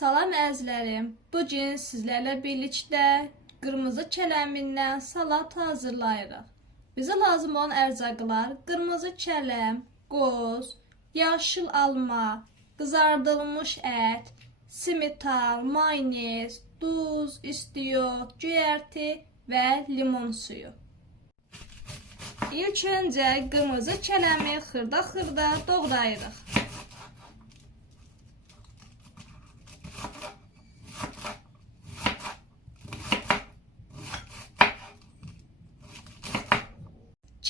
Salam əzizlərim, bugün sizlərlə birlikdə qırmızı kələmindən salat hazırlayırıq. Bizə lazım olan ərzaqlar qırmızı kələm, qoz, yaşıl alma, qızardılmış ət, smetan, mayonez, duz, istiyot, göyərti və limon suyu. İlk öncə qırmızı kələmi xırda-xırda doğrayırıq.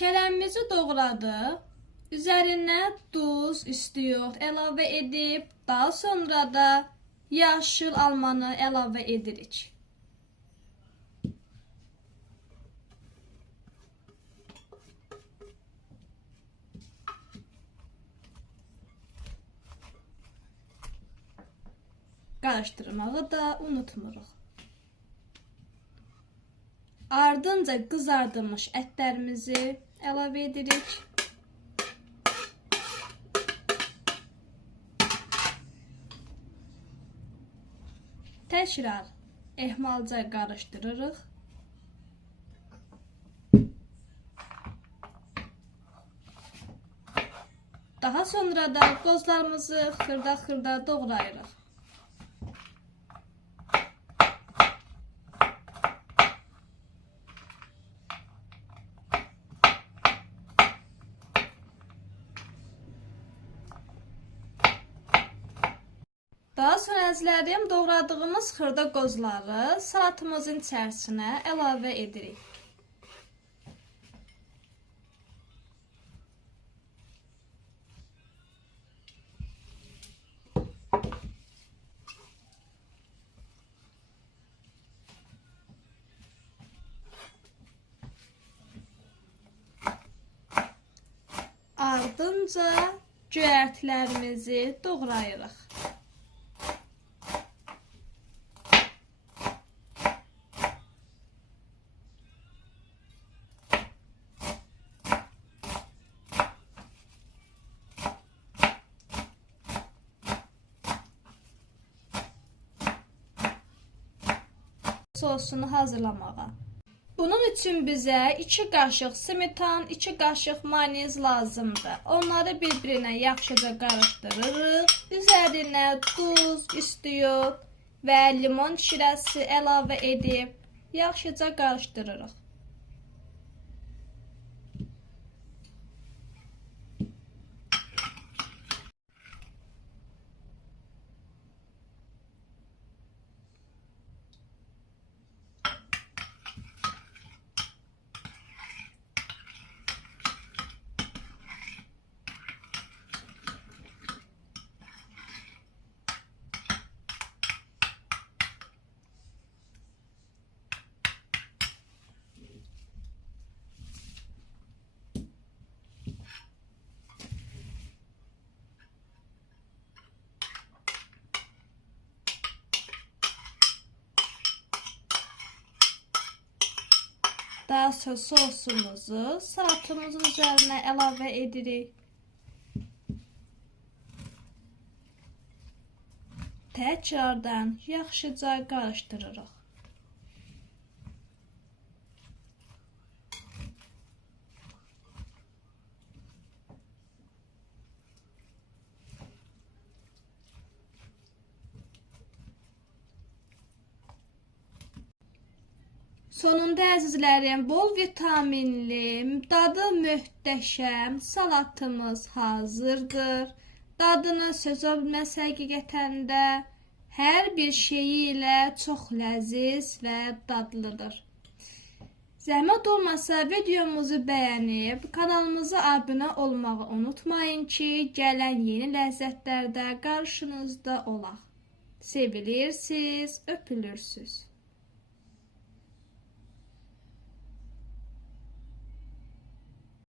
Kələmimizi doğradıq. Üzərinə duz, istiyot əlavə edib, daha sonra da yaşıl almanı əlavə edirik. Qarışdırmağı da unutmuruq. Ardınca qızardılmış ətlərimizi əlavə edirik. Təkrar ehmalca qarışdırırıq. Daha sonra da qozlarımızı xırda-xırda doğrayırıq. Daha sonra əzizlərim, doğradığımız xırda qozları salatımızın içərisinə əlavə edirik. Ardınca göyərtilərimizi doğrayırıq. Sosunu hazırlamağa. Bunun üçün bizə 2 qaşıq smetan, 2 qaşıq mayonez lazımdır. Onları bir-birinə yaxşıca qarışdırırıq. Üzərinə duz, istiyot və limon şirəsi əlavə edib yaxşıca qarışdırırıq. Daha sonra sosumuzu salatamızın üzərinə əlavə edirik. Təkrardan yaxşıca qarışdırırıq. Sonunda əzizlərim, bol vitaminli, dadı möhtəşəm salatımız hazırdır. Dadını sözə bilməz həqiqətən də hər bir şeyi ilə çox ləziz və dadlıdır. Zəhmət olmasa videomuzu bəyənib, kanalımıza abunə olmağı unutmayın ki, gələn yeni ləzzətlərdə qarşınızda olaq. Sevilirsiniz, öpülürsünüz.